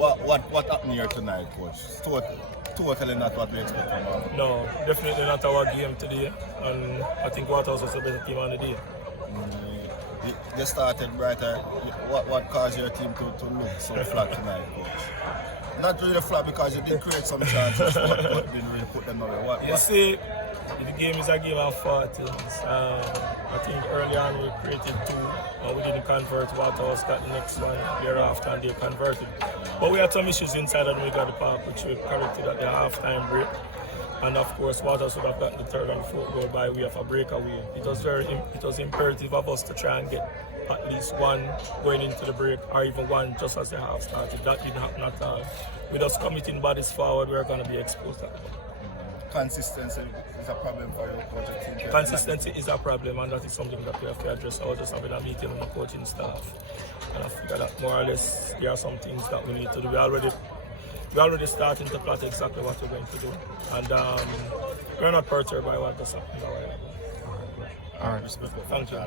What happened here tonight, coach? Totally not what we expected from Harbour. No, definitely not our game today. And I think Waterhouse was a better team on the day. They started brighter. What caused your team to look so flat tonight, coach? Not really flat because you did create some chances, but didn't really put them away. You see, the game is a game of 40. I think early on we created 2 and we didn't convert. Waterhouse got the next one thereafter and they converted. But we had some issues inside of the middle of the park which we corrected at the half-time break. And of course, Waterhouse would have gotten the 3rd and 4th goal by way of a breakaway. It was imperative of us to try and get at least 1 going into the break, or even 1 just as the half started. That didn't happen at all. With us committing bodies forward, we're going to be exposed. Consistency is a problem for your coaching. Consistency is a problem, and that is something that we have to address. I was just having a meeting with the coaching staff, and I figure that more or less there are some things that we need to do. We're already starting to plot exactly what we're going to do, and we're not perturbed by what just happened. All right. Thank you.